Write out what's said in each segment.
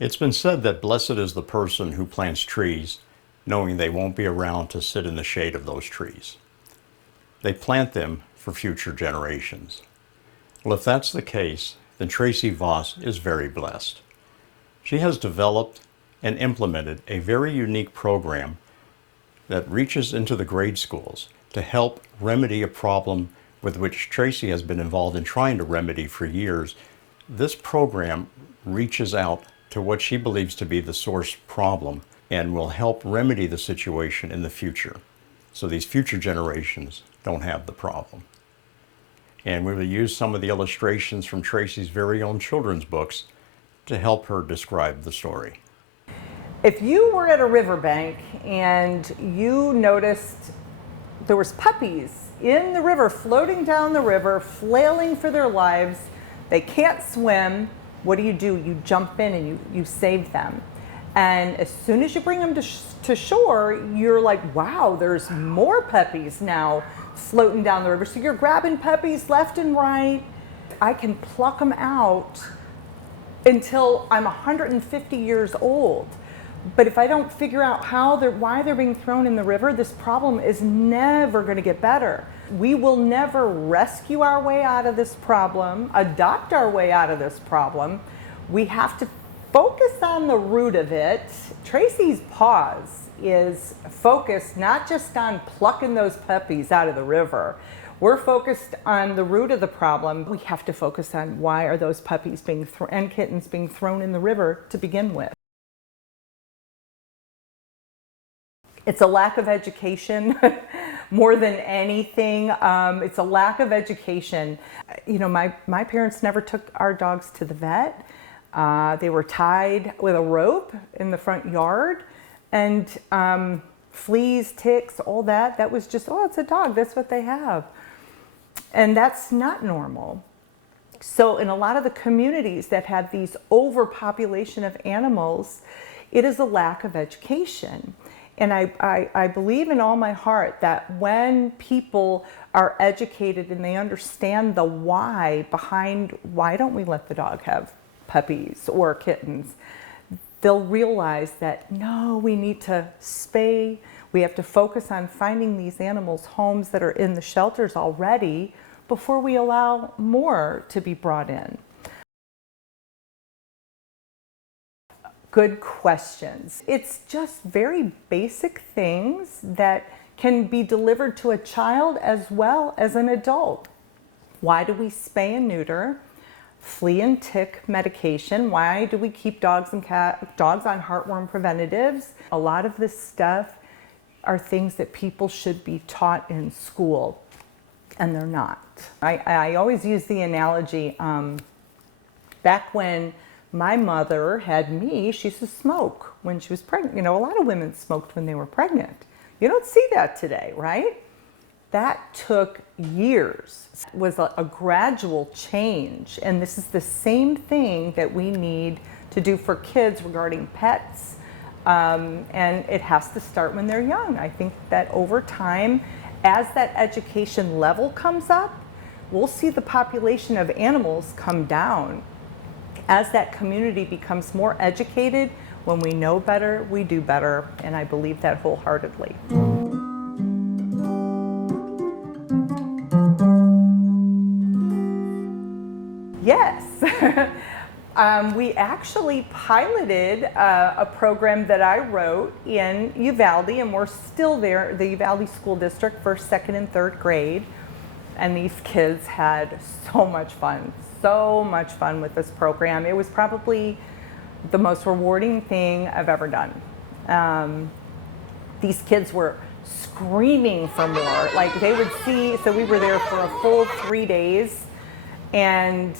It's been said that blessed is the person who plants trees, knowing they won't be around to sit in the shade of those trees. They plant them for future generations. Well, if that's the case, then Tracy Voss is very blessed. She has developed and implemented a very unique program that reaches into the grade schools to help remedy a problem with which Tracy has been involved in trying to remedy for years. This program reaches out to what she believes to be the source problem and will help remedy the situation in the future, so these future generations don't have the problem. And we will use some of the illustrations from Tracy's very own children's books to help her describe the story. If you were at a riverbank and you noticed there was puppies in the river, floating down the river, flailing for their lives, they can't swim, what do? You jump in and you save them. And as soon as you bring them to shore, you're like, wow, there's more puppies now floating down the river. So you're grabbing puppies left and right. I can pluck them out until I'm 150 years old. But if I don't figure out why they're being thrown in the river, this problem is never going to get better. We will never rescue our way out of this problem, adopt our way out of this problem. We have to focus on the root of it. Tracy's pause is focused not just on plucking those puppies out of the river. We're focused on the root of the problem. We have to focus on why are those puppies and kittens being thrown in the river to begin with. It's a lack of education more than anything. It's a lack of education. You know, my parents never took our dogs to the vet. They were tied with a rope in the front yard, and fleas, ticks, all that. That was just, oh, it's a dog. That's what they have. And that's not normal. So in a lot of the communities that have these overpopulation of animals, it is a lack of education. And I believe in all my heart that when people are educated and they understand the why behind why don't we let the dog have puppies or kittens, they'll realize that no, we need to spay. We have to focus on finding these animals homes that are in the shelters already before we allow more to be brought in. Good questions. It's just very basic things that can be delivered to a child as well as an adult. Why do we spay and neuter? Flea and tick medication. Why do we keep dogs on heartworm preventatives? A lot of this stuff are things that people should be taught in school, and they're not. I always use the analogy, back when my mother had me, she used to smoke when she was pregnant. You know, a lot of women smoked when they were pregnant. You don't see that today, right? That took years. It was a gradual change. And this is the same thing that we need to do for kids regarding pets. And it has to start when they're young. I think that over time, as that education level comes up, we'll see the population of animals come down. As that community becomes more educated, when we know better, we do better, and I believe that wholeheartedly. Yes. We actually piloted a program that I wrote in Uvalde, and we're still there, the Uvalde School District, first, second, and third grade. And these kids had so much fun with this program. It was probably the most rewarding thing I've ever done. These kids were screaming for more. Like they would see, so we were there for a full 3 days, and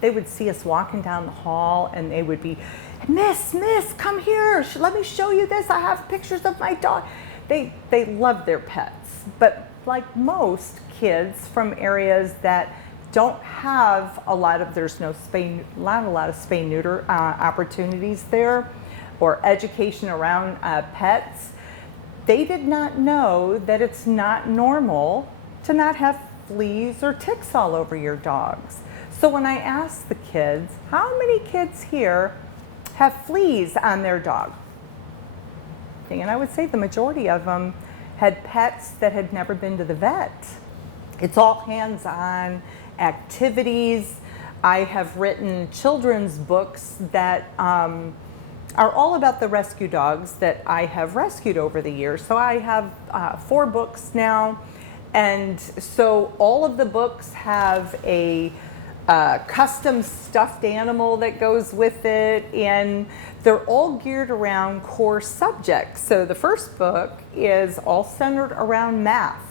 they would see us walking down the hall, and they would be, Miss, come here, let me show you this. I have pictures of my dog. They love their pets, but like most kids from areas that don't have a lot of spay neuter opportunities there, or education around pets, they did not know that it's not normal to not have fleas or ticks all over your dogs. So when I asked the kids, how many kids here have fleas on their dog. And I would say the majority of them had pets that had never been to the vet. It's all hands-on activities. I have written children's books that are all about the rescue dogs that I have rescued over the years. So I have 4 books now, and so all of the books have a custom stuffed animal that goes with it, and they're all geared around core subjects. So the first book is all centered around math.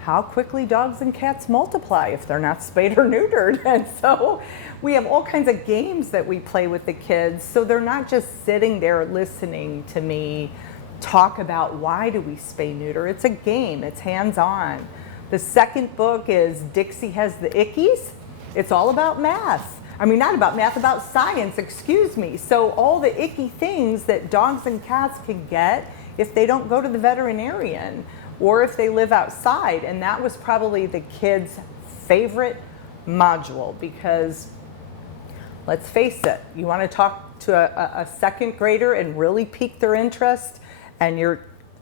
How quickly dogs and cats multiply if they're not spayed or neutered. And so we have all kinds of games that we play with the kids, so they're not just sitting there listening to me talk about why do we spay neuter. It's a game, it's hands-on. The second book is Dixie Has the Ickies. It's all about math. I mean, not about math, about science, excuse me. So all the icky things that dogs and cats can get if they don't go to the veterinarian or if they live outside. And that was probably the kids' favorite module because, let's face it, you want to talk to a second grader and really pique their interest, and you're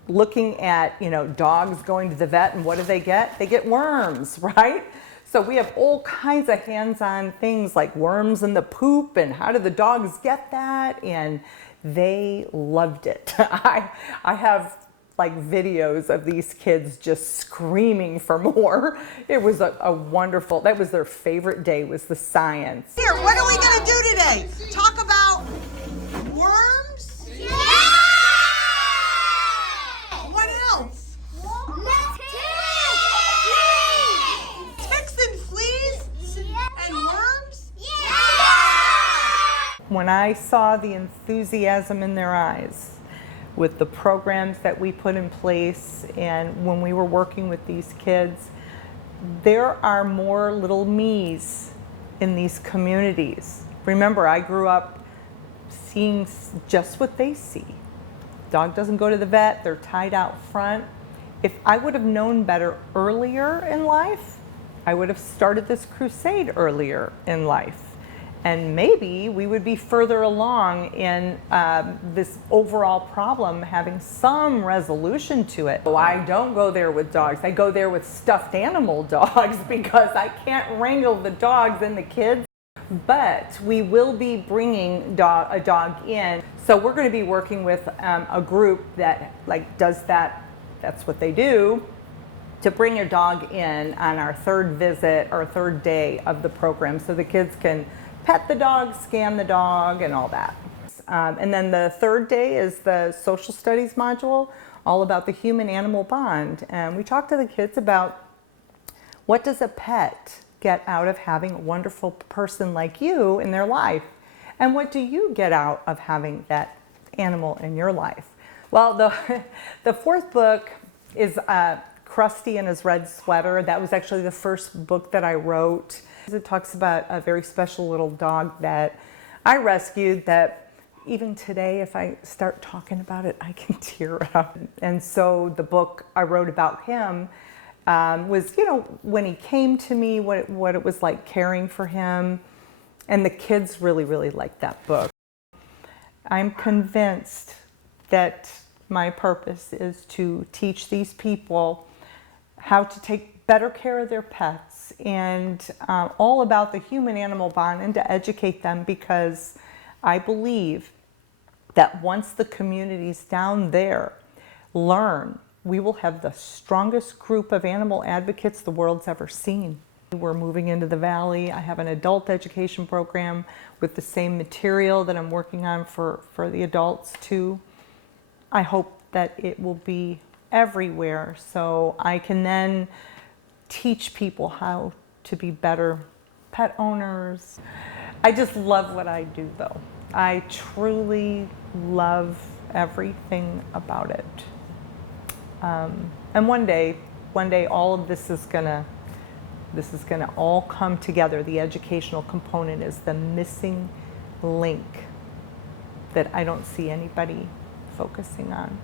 looking at, you know, dogs going to the vet, and what do? They get worms, right? So we have all kinds of hands-on things like worms in the poop and how do the dogs get that, and they loved it. I have like videos of these kids just screaming for more. It was a wonderful, that was their favorite day, was the science. Here, what are we gonna do today? Talk about worms? Yeah! What else? Ticks and fleas? And worms? When I saw the enthusiasm in their eyes with the programs that we put in place and when we were working with these kids, there are more little me's in these communities. Remember, I grew up seeing just what they see. Dog doesn't go to the vet, they're tied out front. If I would have known better earlier in life, I would have started this crusade earlier in life. And maybe we would be further along in this overall problem, having some resolution to it. So I don't go there with dogs. I go there with stuffed animal dogs because I can't wrangle the dogs and the kids. But we will be bringing a dog in. So we're going to be working with a group that does that. That's what they do, to bring a dog in on our third visit or third day of the program, so the kids can pet the dog, scan the dog, and all that. And then the third day is the social studies module, all about the human-animal bond. And we talk to the kids about what does a pet get out of having a wonderful person like you in their life? And what do you get out of having that animal in your life? Well, the fourth book is Krusty and His Red Sweater. That was actually the first book that I wrote. It talks about a very special little dog that I rescued that even today, if I start talking about it, I can tear up. And so the book I wrote about him was, you know, when he came to me, what it was like caring for him. And the kids really, really liked that book. I'm convinced that my purpose is to teach these people how to take better care of their pets and all about the human-animal bond, and to educate them, because I believe that once the communities down there learn, we will have the strongest group of animal advocates the world's ever seen. We're moving into the valley. I have an adult education program with the same material that I'm working on for the adults too. I hope that it will be everywhere so I can then teach people how to be better pet owners. I just love what I do though. I truly love everything about it. And one day all of this is gonna all come together. The educational component is the missing link that I don't see anybody focusing on.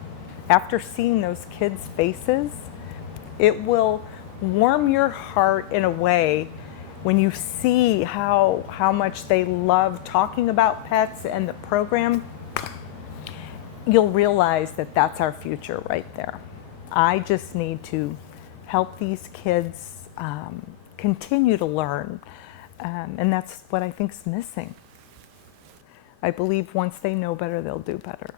After seeing those kids' faces, it will warm your heart in a way when you see how much they love talking about pets and the program, you'll realize that that's our future right there. I just need to help these kids continue to learn, and that's what I think is missing. I believe once they know better, they'll do better.